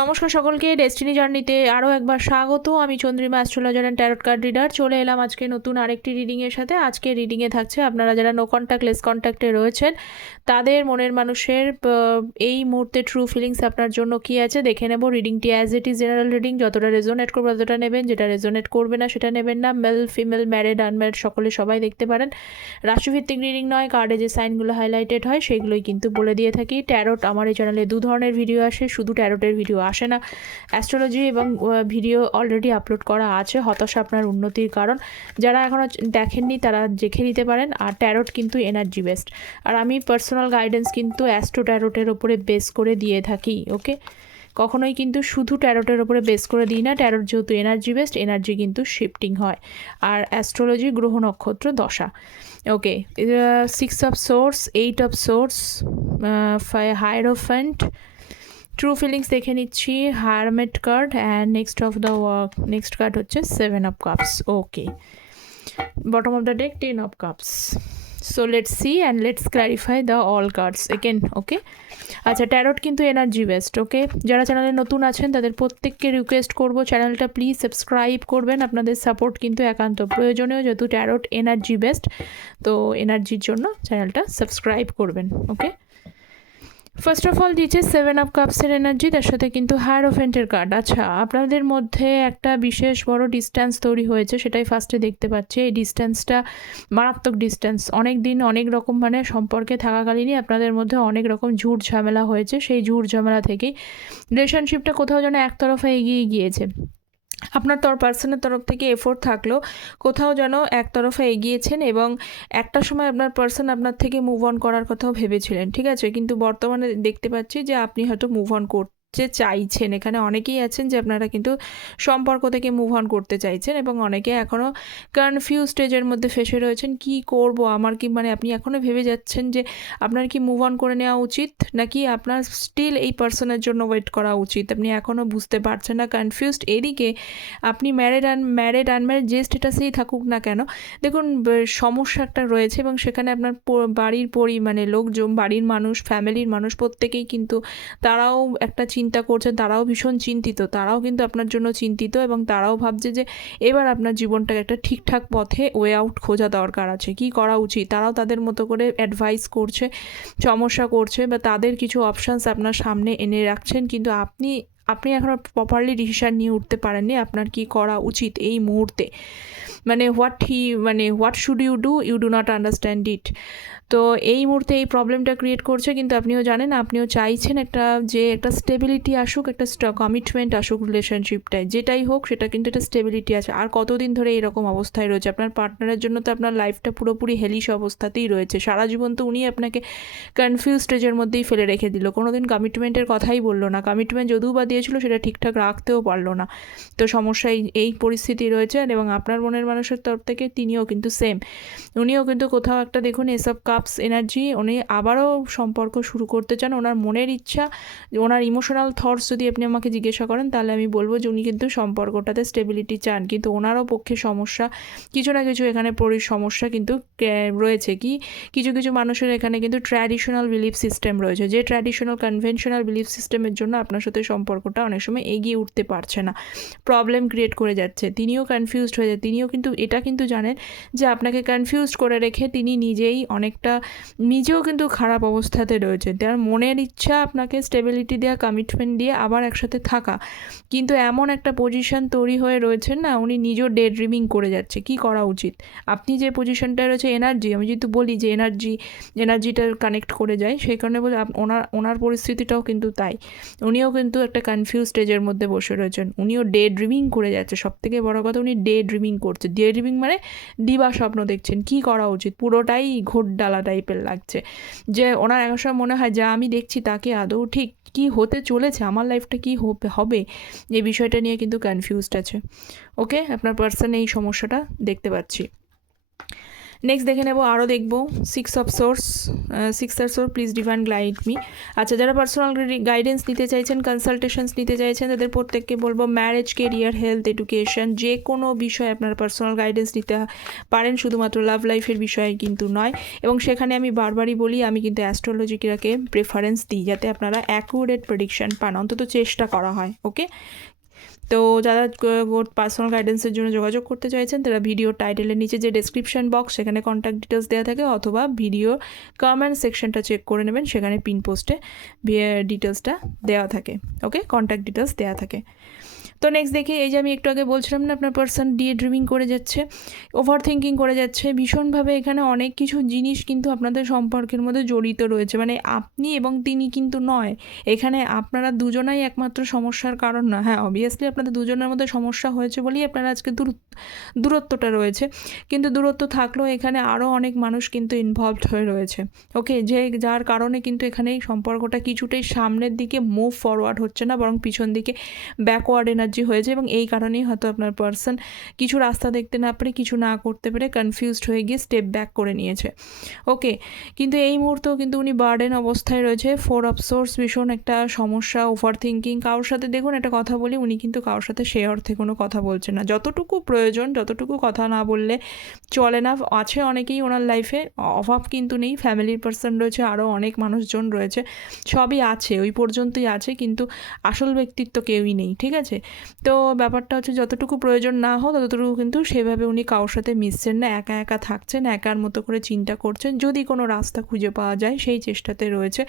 নমস্কার সকলকে ডেস্টিনি জার্নিতে আরও একবার স্বাগত আমি Chandrima astrologer and tarot card reader চলে এলাম আজকে নতুন আরেকটি রিডিংয়ের সাথে। আজকে রিডিংয়ে থাকছে আপনারা যারা নো কন্ট্যাক্ট লেস কন্ট্যাক্টে রয়েছেন, তাদের মনের মানুষের এই মুহূর্তে ট্রু ফিলিংস আপনার জন্য কি আছে দেখে নেব। রিডিংটি as it is general reading যতটা রেজোনেট করবে ততটা নেবেন। যেটা রেজোনেট করবে না সেটা নেবেন না। মেল ফিমেল ম্যারিড আনম্যারিড সকলে সবাই দেখতে পারেন। রাশিভিত্তিক রিডিং নয় কার্ডে যে সাইনগুলো হাইলাইটেড হয়, সেগুলোই কিন্তু বলে দিয়ে থাকি। ট্যারোট আমার এই চ্যানেলে দু ধরনের ভিডিও আসে। শুধু ট্যারোটের ভিডিও আসে না। অ্যাস্ট্রোলজি এবং ভিডিও অলরেডি আপলোড করা আছে। হতাশা আপনার উন্নতির কারণ। যারা এখনও দেখেননি তারা দেখে নিতে পারেন। আর ট্যারোট কিন্তু এনার্জি বেস্ট আর আমি পার্সোনাল গাইডেন্স কিন্তু অ্যাস্ট্রো ট্যারোটের ওপরে বেস করে দিয়ে থাকি ওকে কখনোই কিন্তু শুধু ট্যারোটের ওপরে বেস করে দিই না। ট্যারোট যেহেতু এনার্জি বেস্ট এনার্জি কিন্তু শিফটিং হয়। আর অ্যাস্ট্রোলজি গ্রহ নক্ষত্র, দশা okay six of swords eight of swords hierophant true feelings দেখে নিচ্ছি hermit card and next of the work next card হচ্ছে seven of cups okay bottom of the deck ten of cups so let's see and let's clarify the all cards again okay আচ্ছা tarot কিন্তু energy best okay যারা চ্যানেলে নতুন আছেন, তাদের প্রত্যেককে request করব চ্যানেলটা প্লিজ সাবস্ক্রাইব করবেন। আপনাদের সাপোর্ট কিন্তু একান্ত প্রয়োজনীয়, যেহেতু ট্যারোট এনার্জি বেস্ট তো এনার্জির জন্য চ্যানেলটা সাবস্ক্রাইব করবেন ওকে ফার্স্ট অফ অল দিচ্ছে সেভেন আপ কাপসের এনার্জি তার সাথে কিন্তু হায়ারোফেন্টের কার্ড আচ্ছা আপনাদের মধ্যে একটা বিশেষ বড় ডিস্ট্যান্স তৈরি হয়েছে, সেটাই ফার্স্টে দেখতে পাচ্ছি। এই ডিস্ট্যান্সটা মারাত্মক ডিস্ট্যান্স অনেক দিন অনেক রকম মানে সম্পর্কে থাকাকালীনই আপনাদের মধ্যে অনেক রকম ঝুট ঝামেলা হয়েছে। সেই ঝুট ঝামেলা থেকেই রিলেশনশিপটা কোথাও যেন একতরফা এগিয়ে গিয়েছে। আপনার তর পার্সনের তরফ থেকে এফোর্ট থাকল, কোথাও যেন একতরফা এগিয়েছেন এবং একটা সময় আপনার পার্সন আপনার থেকে মুভ অন করার কথাও ভেবেছিলেন, ঠিক আছে? কিন্তু বর্তমানে দেখতে পাচ্ছি যে আপনি হয়তো মুভ অন করতে চাইছেন, এখানে অনেকেই আছেন যে আপনারা কিন্তু সম্পর্ক থেকে মুভ অন করতে চাইছেন এবং অনেকে এখনও কনফিউজ স্টেজের মধ্যে ফেসে রয়েছেন, কি করব? আমার কি মানে আপনি এখনও ভেবে যাচ্ছেন যে আপনার কি মুভ অন করে নেওয়া উচিত? নাকি আপনার স্টিল এই পার্সনের জন্য ওয়েট করা উচিত? আপনি এখনও বুঝতে পারছেন না কনফিউজড এদিকে আপনি ম্যারেড আন ম্যারেড আনম্যারেড যে স্ট্যাটাসেই থাকুক না কেন, দেখুন সমস্যা একটা রয়েছে এবং সেখানে আপনার বাড়ির পরি মানে লোকজন, বাড়ির মানুষ ফ্যামিলির মানুষ প্রত্যেকেই কিন্তু তারাও একটা চিন্তা করছেন, তারাও ভীষণ চিন্তিত। তারাও কিন্তু আপনার জন্য চিন্তিত এবং তারাও ভাবছে যে এবার আপনার জীবনটাকে একটা ঠিকঠাক পথে ওয়ে আউট খোঁজা দরকার আছে। কি করা উচিত? তারাও তাদের মতো করে অ্যাডভাইস করছে, সমস্যা করছে বা তাদের কিছু অপশানস আপনার সামনে এনে রাখছেন। কিন্তু আপনি আপনি এখনও প্রপারলি ডিসিশান নিয়ে উঠতে পারেননি আপনার কি করা উচিত এই মুহূর্তে। মানে হোয়াট হি মানে what should you do you do not understand it তো এই মুহূর্তে এই প্রবলেমটা ক্রিয়েট করছে, কিন্তু আপনিও জানেন, আপনিও চাইছেন একটা যে একটা স্টেবিলিটি আসুক, একটা কমিটমেন্ট আসুক রিলেশনশিপটায় যেটাই হোক, সেটা কিন্তু একটা স্টেবিলিটি আছে। আর কতদিন ধরে এরকম অবস্থায় রয়েছে? আপনার পার্টনারের জন্য তো আপনার লাইফটা পুরোপুরি হেলিশ অবস্থাতেই রয়েছে। সারা জীবন তো উনি আপনাকে কনফিউজ স্টেজের মধ্যেই ফেলে রেখে দিল। কোনো দিন কমিটমেন্টের কথাই বলল না। কমিটমেন্ট যদিও বা দিয়েছিল, সেটা ঠিকঠাক রাখতেও পারল না। তো সমস্যা এই পরিস্থিতি রয়েছে এবং আপনার মনের মানুষের তরফ থেকে তিনিও কিন্তু সেম উনিও কিন্তু কোথাও একটা দেখুন, এসব কাপস এনার্জি উনি আবারও সম্পর্ক শুরু করতে চান। ওনার মনের ইচ্ছা, ওনার ইমোশনাল থটস যদি আপনি আমাকে জিজ্ঞাসা করেন, তাহলে আমি বলব যে উনি কিন্তু সম্পর্কটাতে স্টেবিলিটি চান। কিন্তু ওনারও পক্ষে সমস্যা, কিছু না কিছু এখানে পরি, সমস্যা কিন্তু রয়েছে কি? কিছু কিছু মানুষের এখানে কিন্তু ট্র্যাডিশনাল বিলিফ সিস্টেম রয়েছে। যে ট্র্যাডিশনাল কনভেনশনাল বিলিফ সিস্টেমের জন্য আপনার সাথে সম্পর্কটা অনেক সময় এগিয়ে উঠতে পারছে না। প্রবলেম ক্রিয়েট করে যাচ্ছে। তিনিও কনফিউজড হয়ে যায়। তিনিও কিন্তু এটা কিন্তু জানেন যে আপনাকে কনফিউজড করে রেখে তিনি নিজেই অনেকটা নিজেও কিন্তু খারাপ অবস্থাতে রয়েছে। তার মনের ইচ্ছা আপনাকে স্টেবিলিটি দেওয়া কমিটমেন্ট দিয়ে আবার একসাথে থাকা। কিন্তু এমন একটা পজিশন তৈরি হয়ে রয়েছেন না, উনি নিজেও ডে ড্রিমিং করে যাচ্ছে। কি করা উচিত? আপনি যে পজিশনটায় রয়েছে এনার্জি আমি যেহেতু বলি যে এনার্জি এনার্জিটা কানেক্ট করে যায়, সেই কারণে বলি ওনার ওনার পরিস্থিতিটাও কিন্তু তাই। উনিও কিন্তু একটা কনফিউজ স্টেজের মধ্যে বসে রয়েছেন। উনিও ডে ড্রিমিং করে যাচ্ছে। সব থেকে বড় কথা, উনি ডে ড্রিমিং করছে। ডে ড্রিমিং মানে দিবা স্বপ্ন দেখছেন। কি করা উচিত? পুরোটাই ঘোরডালা টাইপের লাগছে। যে ওনার এক সময় মনে হয় যা, আমি দেখছি তাকে আদৌ ঠিক কি হতে চলেছে? আমার লাইফটা কি হবে এই বিষয়টা নিয়ে কিন্তু কনফিউজড আছে। ওকে আপনার পার্সন এই সমস্যাটা দেখতে পাচ্ছি। নেক্সট দেখে নেব আরও দেখব। Six of swords six of swords please divine guide me আচ্ছা যারা পার্সোনাল গাইডেন্স নিতে চাইছেন কনসালটেশনস নিতে চাইছেন, তাদের প্রত্যেককে বলব ম্যারেজ কেরিয়ার হেলথ এডুকেশন যে কোনো বিষয়ে আপনারা পার্সোনাল গাইডেন্স নিতে পারেন, শুধুমাত্র লাভ লাইফের বিষয়ে কিন্তু নয়। এবং সেখানে আমি বারবারই বলি, আমি কিন্তু অ্যাস্ট্রোলজিকে প্রেফারেন্স দিই, যাতে আপনারা অ্যাকুরেট প্রেডিকশন পান, অন্তত চেষ্টা করা হয় ওকে তো যারা পার্সোনাল গাইডেন্সের জন্য যোগাযোগ করতে চাইছেন, তারা ভিডিও টাইটেলের নিচে যে ডেসক্রিপশন বক্স সেখানে কন্ট্যাক্ট ডিটেলস দেওয়া থাকে, অথবা ভিডিও কমেন্ট সেকশনটা চেক করে নেবেন, সেখানে পিন পোস্টে ডিটেলসটা দেওয়া থাকে ওকে কন্ট্যাক্ট ডিটেলস দেওয়া থাকে। তো নেক্সট দেখে, এই যে আমি একটু আগে বলছিলাম না, আপনার পার্সন ডিএ ড্রিমিং করে যাচ্ছে ওভার থিঙ্কিং করে যাচ্ছে, ভীষণভাবে এখানে অনেক কিছু জিনিস কিন্তু আপনাদের সম্পর্কের মধ্যে জড়িত রয়েছে। মানে আপনি এবং তিনি কিন্তু নয়, এখানে আপনারা দুজনাই একমাত্র সমস্যার কারণ না। হ্যাঁ অবভিয়াসলি আপনাদের দুজনের মধ্যে সমস্যা হয়েছে বলেই আপনারা আজকে দূর, দূরত্বটা রয়েছে। কিন্তু দূরত্ব থাকলেও এখানে আরও অনেক মানুষ কিন্তু ইনভলভড হয়ে রয়েছে। ওকে যে যার কারণে কিন্তু এখানে সম্পর্কটা কিছুটাই সামনের দিকে মুভ ফরওয়ার্ড হচ্ছে না, বরং পিছন দিকে ব্যাকওয়ার্ড এনার্জি হয়েছে এবং এই কারণেই হয়তো আপনার পার্সন কিছু রাস্তা দেখতে না পারে, কিছু না করতে পেরে কনফিউজড হয়ে গিয়ে স্টেপ ব্যাক করে নিয়েছে। ওকে কিন্তু এই মুহূর্তেও কিন্তু উনি বার্ডেন অবস্থায় রয়েছে। ফোর অফ সোর্স ভীষণ একটা সমস্যা ওভার থিঙ্কিং কারোর সাথে দেখুন, একটা কথা বলি, উনি কিন্তু কারোর সাথে সে অর্থে কোনো কথা বলছে না। যতটুকু প্রয়োজন, যতটুকু কথা না বললে চলে না। আছে অনেকেই ওনার লাইফে অভাব কিন্তু নেই। ফ্যামিলির পার্সন রয়েছে আরও অনেক মানুষজন রয়েছে। সবই আছে, ওই পর্যন্তই আছে, কিন্তু আসল ব্যক্তিত্ব কেউই নেই, ঠিক আছে? তো ব্যাপারটা হচ্ছে যতটুকু প্রয়োজন না হোক, ততটুকু কিন্তু সেভাবে উনি কারোর সাথে মিশছেন না, একা একা থাকছেন, একার মতো করে চিন্তা করছেন। যদি কোনো রাস্তা খুঁজে পাওয়া যায়, সেই চেষ্টাতে রয়েছে।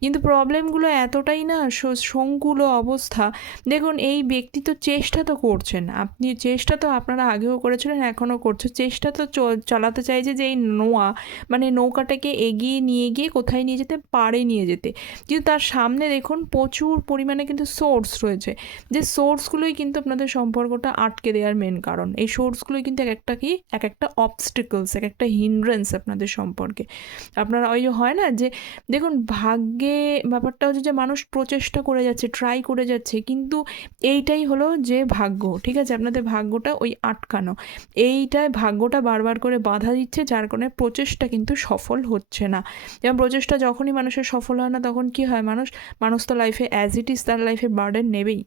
কিন্তু প্রবলেমগুলো এতটাই না সংকুলো অবস্থা। দেখুন, এই ব্যক্তি তো চেষ্টা তো করছেন। আপনি চেষ্টা তো আপনারা আগেও করেছিলেন, এখনও করছে চেষ্টা তো চালাতে চাইছে যে এই নোয়া মানে নৌকাটাকে এগিয়ে নিয়ে গিয়ে কোথায় নিয়ে যেতে পারে নিয়ে যেতে। কিন্তু তার সামনে দেখুন প্রচুর পরিমাণে কিন্তু সোর্স রয়েছে। যে সোর্সগুলোই কিন্তু আপনাদের সম্পর্কটা আটকে দেওয়ার মেন কারণ। এই সোর্সগুলোই কিন্তু এক একটা কি? এক একটা অবস্টিকলস এক একটা হিন্ড্রেন্স আপনাদের সম্পর্কে। আপনারা ওই হয় না যে, দেখুন ভাগ্যে ব্যাপারটা হচ্ছে যে মানুষ প্রচেষ্টা করে যাচ্ছে ট্রাই করে যাচ্ছে, কিন্তু এইটাই হলো যে ভাগ্য, ঠিক আছে? আপনাদের ভাগ্যটা ওই আটকানো। এইটায় ভাগ্যটা বারবার করে বাধা দিচ্ছে, যার কারণে প্রচেষ্টা কিন্তু সফল হচ্ছে না। যেমন প্রচেষ্টা যখনই মানুষের সফল হয় না, তখন কি হয় মানুষ? মানুষ তো লাইফে অ্যাজ ইট ইজ তার লাইফে বার্ডেন নেবেই।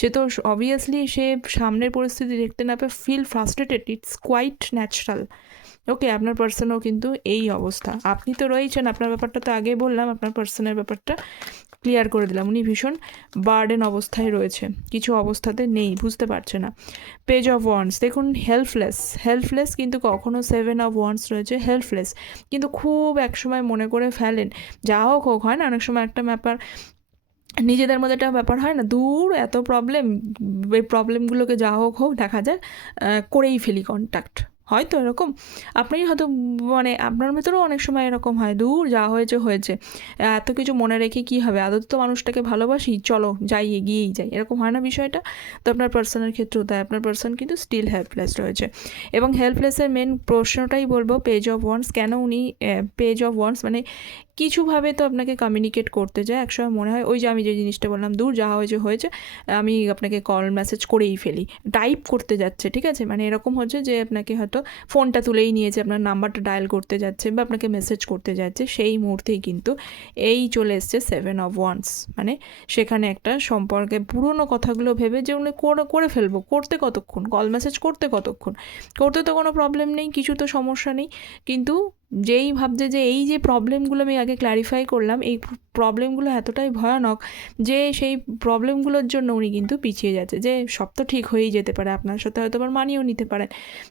সে তো অবভিয়াসলি সে সামনের পরিস্থিতি দেখতে না পেয়ে feel frustrated it's quite natural okay আপনার পার্সনও কিন্তু এই অবস্থা। আপনি তো রয়েছেন, আপনার ব্যাপারটা তো আগে বললাম, আপনার পার্সনের ব্যাপারটা ক্লিয়ার করে দিলাম। উনি ভীষণ বার্ডেন অবস্থায় রয়েছে। কিছু অবস্থাতে নেই, বুঝতে পারছে না। পেজ অফ ওয়ান্স দেখুন হেল্পলেস হেল্পলেস কিন্তু কখনও সেভেন অফ ওয়ান্স রয়েছে হেল্পলেস কিন্তু খুব একসময় মনে করে ফেলেন। যা হোক হোক, হয় না? অনেক সময় একটা ব্যাপার নিজেদের মধ্যে একটা ব্যাপার হয় না, দূর এত প্রবলেম এই প্রবলেমগুলোকে যা হোক হোক দেখা যায় করেই ফেলি কন্ট্যাক্ট হয়তো এরকম, আপনি হয়তো মানে আপনার ভেতরেও অনেক সময় এরকম হয়, দূর যা হয়েছে হয়েছে। এত কিছু মনে রেখে কী হবে? আদত তো মানুষটাকে ভালোবাসি, চলো যাই, এগিয়েই যাই। এরকম হয় না বিষয়টা? তো আপনার পার্সনের ক্ষেত্রেও তাই, আপনার পার্সন কিন্তু স্টিল হেল্পলেস রয়েছে। এবং হেল্পলেসের মেন প্রশ্নটাই বলব পেজ অফ ওয়ান্স কেন উনি পেজ অফ ওয়ান্স মানে কিছুভাবে তো আপনাকে কমিউনিকেট করতে যায়। একসময় মনে হয়, ওই যে আমি যে জিনিসটা বললাম, দূর যা হয়েছে হয়েছে আমি আপনাকে কল মেসেজ করেই ফেলি। টাইপ করতে যাচ্ছে, ঠিক আছে? মানে এরকম হচ্ছে যে আপনাকে হয়তো ফোনটা তুলেই নিয়েছে, আপনার নাম্বারটা ডায়াল করতে যাচ্ছে বা আপনাকে মেসেজ করতে যাচ্ছে। সেই মুহূর্তেই কিন্তু এই চলে এসছে সেভেন অফ ওয়ান্স মানে সেখানে একটা সম্পর্কে পুরনো কথাগুলো ভেবে যে উনি করে ফেলব, করতে কতক্ষণ? কল মেসেজ করতে কতক্ষণ? করতে তো কোনো প্রবলেম নেই, কিছু তো সমস্যা নেই। কিন্তু যেই ভাবছে যে এই যে প্রবলেমগুলো আমি আগে ক্ল্যারিফাই করলাম, এই প্রবলেমগুলো এতটাই ভয়ানক যে সেই প্রবলেমগুলোর জন্য উনি কিন্তু পিছিয়ে যাচ্ছে। যে সব তো ঠিক হয়েই যেতে পারে, আপনার সাথে হয়তো আবার মানিয়েও নিতে পারেন।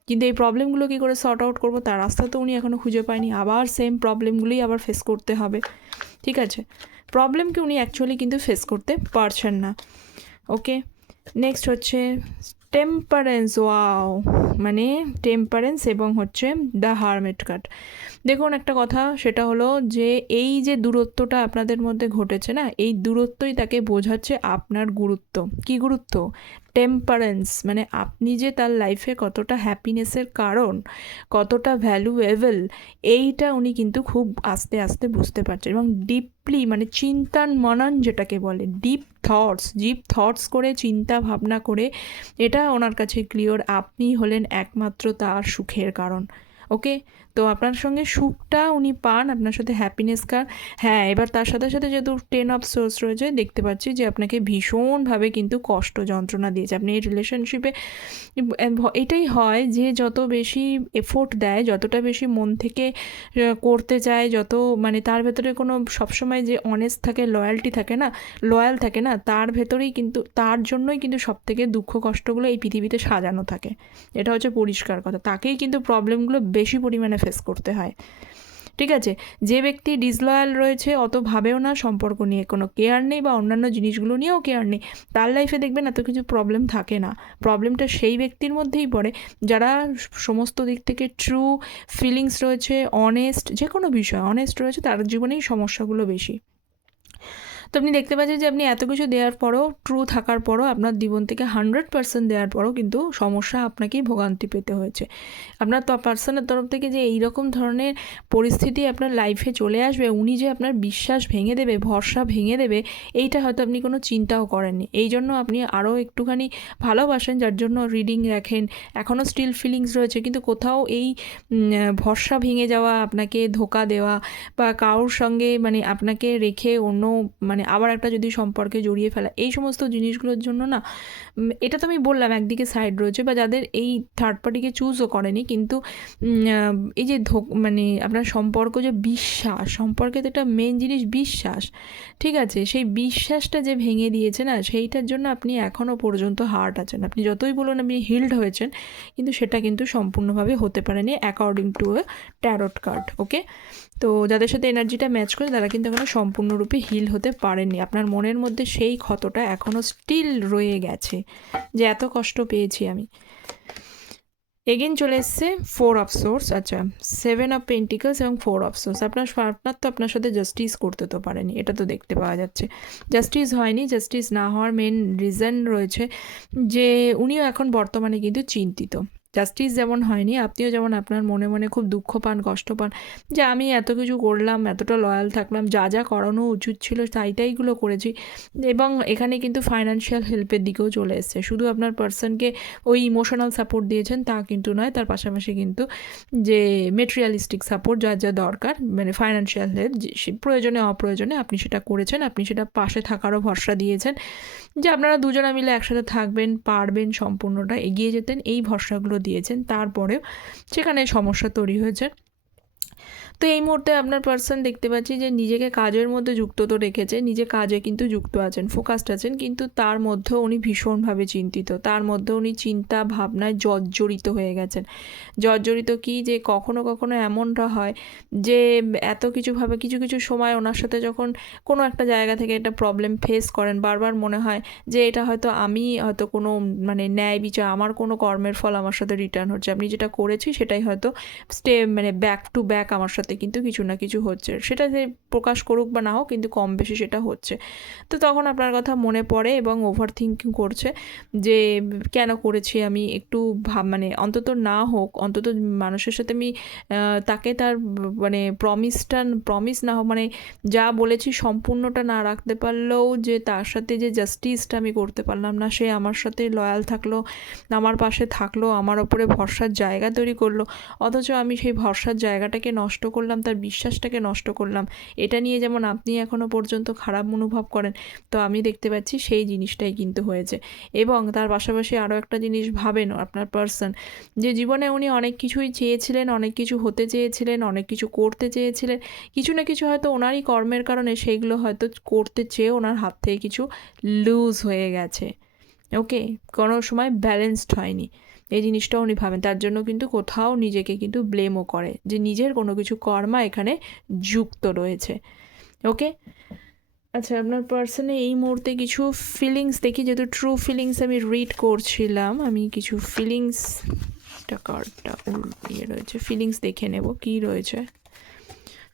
কিন্তু এই প্রবলেমগুলো কী করে সর্ট আউট করব, তার রাস্তা তো উনি এখনও খুঁজে পায়নি। আবার সেম প্রবলেমগুলোই আবার ফেস করতে হবে। ঠিক আছে? প্রবলেমকে উনি অ্যাকচুয়ালি কিন্তু ফেস করতে পারছেন না। ওকে নেক্সট হচ্ছে টেম্পারেন্স ওয়াও মানে টেম্পারেন্স এবং হচ্ছে দ্য হারমেট কাট দেখুন একটা কথা, সেটা হলো যে এই যে দূরত্বটা আপনাদের মধ্যে ঘটেছে না, এই দূরত্বই তাকে বোঝাচ্ছে আপনার গুরুত্ব। কি গুরুত্ব? টেম্পারেন্স মানে আপনি যে তার লাইফে কতটা হ্যাপিনেসের কারণ, কতটা ভ্যালুয়েবল এইটা উনি কিন্তু খুব আস্তে আস্তে বুঝতে পারছেন এবং ডিপলি মানে চিন্তান মনন যেটাকে বলে ডিপ থটস ডিপ থটস করে চিন্তা ভাবনা করে এটা ওনার কাছে ক্লিয়ার আপনি হলেন একমাত্র তার সুখের কারণ ওকে তো আপনার সঙ্গে সুখটা উনি পান, আপনার সাথে হ্যাপিনেস কার। হ্যাঁ এবার তার সাথে সাথে যেহেতু টেন অফ সোর্স রয়েছে, দেখতে পাচ্ছি যে আপনাকে ভীষণভাবে কিন্তু কষ্ট যন্ত্রণা দিয়েছে। আপনি এই রিলেশনশিপে এটাই হয় যে যত বেশি এফোর্ট দেয়, যতটা বেশি মন থেকে করতে চায়, যত মানে তার ভেতরে কোনো সবসময় যে অনেস্ট থাকে লয়্যালটি থাকে না লয়াল থাকে না, তার ভেতরেই কিন্তু, তার জন্যই কিন্তু সব থেকে দুঃখ কষ্টগুলো এই পৃথিবীতে সাজানো থাকে। এটা হচ্ছে পরিষ্কার কথা। তাকেই কিন্তু প্রবলেমগুলো বেশি পরিমাণে ফেস করতে হয়। ঠিক আছে? যে ব্যক্তি ডিসলয়াল রয়েছে, অত ভাবেও না সম্পর্ক নিয়ে, কোনো কেয়ার নেই বা অন্যান্য জিনিসগুলো নিয়েও কেয়ার নেই। তার লাইফে দেখবেন এত কিছু প্রবলেম থাকে না। প্রবলেমটা সেই ব্যক্তির মধ্যেই পড়ে, যারা সমস্ত দিক থেকে ট্রু ফিলিংস রয়েছে অনেস্ট যে কোনো বিষয় অনেস্ট রয়েছে, তার জীবনেই সমস্যাগুলো বেশি। তো আপনি দেখতে পাচ্ছেন যে আপনি এত কিছু দেওয়ার পরও ট্রু থাকার পরও আপনার জীবন থেকে হান্ড্রেড পার্সেন্ট দেওয়ার পরও কিন্তু সমস্যা আপনাকেই ভোগান্তি পেতে হয়েছে। আপনার পার্সনের তরফ থেকে যে এই রকম ধরনের পরিস্থিতি আপনার লাইফে চলে আসবে, উনি যে আপনার বিশ্বাস ভেঙে দেবে, ভরসা ভেঙে দেবে, এইটা হয়তো আপনি কোনো চিন্তাও করেননি। এই জন্য আপনি আরও একটুখানি ভালোবাসেন, যার জন্য রিডিং রাখেন। এখনও স্টিল ফিলিংস রয়েছে, কিন্তু কোথাও এই ভরসা ভেঙে যাওয়া, আপনাকে ধোকা দেওয়া বা কারোর সঙ্গে মানে আপনাকে রেখে অন্য মানে মানে আবার একটা যদি সম্পর্কে জড়িয়ে ফেলা, এই সমস্ত জিনিসগুলোর জন্য না এটা তো আমি বললাম একদিকে সাইড রয়েছে বা যাদের এই থার্ড পার্টিকে চুজও করেনি, কিন্তু এই যে ধোক মানে আপনার সম্পর্ক যে বিশ্বাস, সম্পর্কে তো একটা মেন জিনিস বিশ্বাস, ঠিক আছে? সেই বিশ্বাসটা যে ভেঙে দিয়েছে না, সেইটার জন্য আপনি এখনও পর্যন্ত হার্ট আছেন। আপনি যতই বলুন আপনি হিল্ড হয়েছেন, কিন্তু সেটা কিন্তু সম্পূর্ণভাবে হতে পারেনি according to a tarot card okay তো যাদের সাথে এনার্জিটা ম্যাচ করে তারা কিন্তু এখনও সম্পূর্ণরূপে হিল হতে পারেননি। আপনার মনের মধ্যে সেই ক্ষতটা এখনও স্টিল রয়ে গেছে, যে এত কষ্ট পেয়েছি আমি। এগেন চলে এসছে ফোর অফ সোর্স আচ্ছা সেভেন অফ পেন্টিকলস এবং ফোর অফ সোর্স আপনার পার্টনার তো আপনার সাথে জাস্টিস করতে তো পারেনি, এটা তো দেখতে পাওয়া যাচ্ছে। জাস্টিস হয়নি জাস্টিস না হওয়ার মেন রিজন রয়েছে যে উনিও এখন বর্তমানে কিন্তু চিন্তিত। জাস্টিস যেমন হয়নি, আপনিও যেমন আপনার মনে মনে খুব দুঃখ পান, কষ্ট পান যে আমি এত কিছু করলাম, এতটা লয়াল থাকলাম, যা যা করানো উচিত ছিল তাই তাইগুলো করেছি। এবং এখানে কিন্তু ফাইন্যান্সিয়াল হেল্পের দিকেও চলে এসছে। শুধু আপনার পার্সনকে ওই ইমোশনাল সাপোর্ট দিয়েছেন তা কিন্তু নয়, তার পাশাপাশি কিন্তু যে মেটেরিয়ালিস্টিক সাপোর্ট যা যা দরকার মানে ফাইন্যান্সিয়াল হেল্প যে প্রয়োজনে অপ্রয়োজনে আপনি সেটা করেছেন, আপনি সেটা পাশে থাকারও ভরসা দিয়েছেন। যে আপনারা দুজনে মিলে একসাথে থাকবেন, পারবেন, সম্পূর্ণটা এগিয়ে যেতেন, এই ভরসাগুলো দিয়েছেন তারপরেও সেখানে সমস্যা তৈরি হয়েছে। তো এই মুহূর্তে আপনার পার্সন দেখতে পাচ্ছি যে নিজেকে কাজের মধ্যে যুক্ত তো রেখেছে, নিজে কাজে কিন্তু যুক্ত আছেন ফোকাসড আছেন, কিন্তু তার মধ্যেও উনি ভীষণভাবে চিন্তিত। তার মধ্যে উনি চিন্তা ভাবনায় জর্জরিত হয়ে গেছেন। জর্জরিত কি যে কখনো কখনো এমনটা হয় যে এত কিছুভাবে কিছু কিছু সময় ওনার সাথে যখন কোনো একটা জায়গা থেকে একটা প্রবলেম ফেস করেন, বারবার মনে হয় যে এটা হয়তো আমি হয়তো কোনো মানে ন্যায় বিচার, আমার কোনো কর্মের ফল আমার সাথে রিটার্ন হচ্ছে। আপনি যেটা করেছি সেটাই হয়তো স্টে মানে ব্যাক টু ব্যাক আমার সাথে সাথে কিন্তু কিছু না কিছু হচ্ছে। সেটা যে প্রকাশ করুক বা না হোক কিন্তু কম বেশি সেটা হচ্ছে। তো তখন আপনার কথা মনে পড়ে এবং ওভার থিঙ্কিং করছে যে কেন করেছি আমি একটু ভাব মানে অন্তত না হোক, অন্তত মানুষের সাথে আমি তাকে তার মানে প্রমিসটা প্রমিস না হোক মানে যা বলেছি সম্পূর্ণটা না রাখতে পারলেও যে তার সাথে যে জাস্টিসটা আমি করতে পারলাম না, সে আমার সাথে লয়াল থাকল, আমার পাশে থাকল, আমার ওপরে ভরসার জায়গা তৈরি করল। অথচ আমি সেই ভরসার জায়গাটাকে নষ্ট করলাম, তার বিশ্বাসটাকে নষ্ট করলাম। এটা নিয়ে যেমন আপনি এখনও পর্যন্ত খারাপ অনুভব করেন, তো আমি দেখতে পাচ্ছি সেই জিনিসটাই কিন্তু হয়েছে। এবং তার পাশাপাশি আরও একটা জিনিস ভাবেন আপনার পার্সন যে জীবনে উনি অনেক কিছুই চেয়েছিলেন, অনেক কিছু হতে চেয়েছিলেন, অনেক কিছু করতে চেয়েছিলেন। কিছু না কিছু হয়তো ওনারই কর্মের কারণে সেইগুলো হয়তো করতে চেয়ে ওনার হাত থেকে কিছু লুজ হয়ে গেছে। ওকে কোনো সময় ব্যালেন্সড হয়নি। এই জিনিসটা উনি ভাবেন। তার জন্য কিন্তু কোথাও নিজেকে কিন্তু ব্লেমও করে যে নিজের কোনো কিছু কর্মা এখানে যুক্ত রয়েছে। ওকে আচ্ছা আপনার পার্সনে এই মুহূর্তে কিছু ফিলিংস দেখি, যেহেতু ট্রু ফিলিংস আমি রিড করছিলাম, আমি কিছু ফিলিংস কার্ডটা ইয়ে রয়েছে ফিলিংস দেখে নেব কি রয়েছে।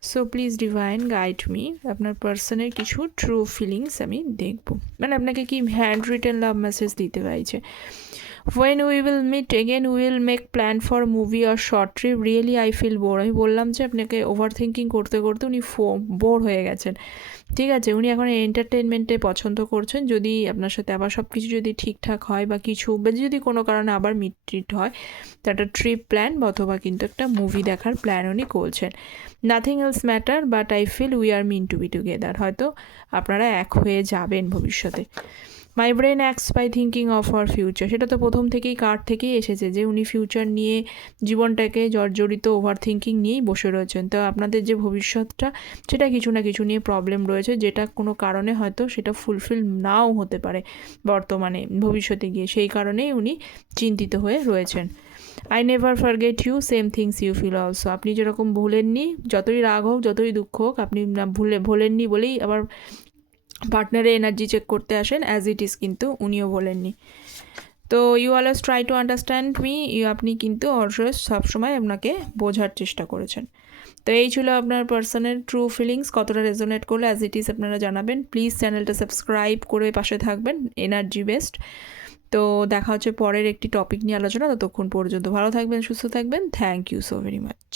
So please divine guide me আপনার পার্সনের কিছু ট্রু ফিলিংস আমি দেখব। মানে আপনাকে কি হ্যান্ড রিটেন লাভ মেসেজ দিতে পারছে when we will meet again will make plan for movie R short trip really I feel bore আমি বললাম যে আপনাকে ওভার থিঙ্কিং করতে করতে উনি বোর হয়ে গেছেন। ঠিক আছে, উনি এখন এন্টারটেনমেন্টে পছন্দ করছেন। যদি আপনার সাথে আবার সব কিছু যদি ঠিকঠাক হয় বা কিছু, বা যদি কোনো কারণে আবার মিট ট্রিট হয়, তো একটা ট্রিপ প্ল্যান অথবা কিন্তু একটা মুভি দেখার প্ল্যান উনি করছেন। Nothing else matter but I feel we are mean to be together হয়তো আপনারা এক হয়ে যাবেন ভবিষ্যতে। My brain aches by thinking of our future সেটা তো প্রথম থেকেই কার্ড থেকেই এসেছে যে উনি ফিউচার নিয়ে, জীবনটাকে জর্জরিত ওভার থিঙ্কিং নিয়েই বসে রয়েছেন। তো আপনাদের যে ভবিষ্যৎটা, সেটা কিছু না কিছু নিয়ে প্রবলেম রয়েছে, যেটা কোনো কারণে হয়তো সেটা ফুলফিল নাও হতে পারে বর্তমানে, ভবিষ্যতে গিয়ে। সেই কারণেই উনি চিন্তিত হয়ে রয়েছেন। I never forget you same things you feel also আপনি যেরকম ভুলেননি, যতই রাগ হোক, যতই দুঃখ হোক, আপনি ভুলে, ভোলেননি বলেই আবার পার্টনারে এনার্জি চেক করতে আসেন অ্যাজ ইট ইজ কিন্তু উনিও বলেননি। তো you always try to understand me you আপনি কিন্তু অলওয়েজ সবসময় আপনাকে বোঝার চেষ্টা করেছেন। তো এই ছিল আপনার পার্সনের ট্রু ফিলিংস কতটা রেজোনেট করলে অ্যাজ ইট ইজ আপনারা জানাবেন। প্লিজ চ্যানেলটা সাবস্ক্রাইব করে পাশে থাকবেন এনার্জি বেস্ট তো দেখা হচ্ছে পরের একটি টপিক নিয়ে আলোচনা, ততক্ষণ পর্যন্ত ভালো থাকবেন, সুস্থ থাকবেন। Thank you so very much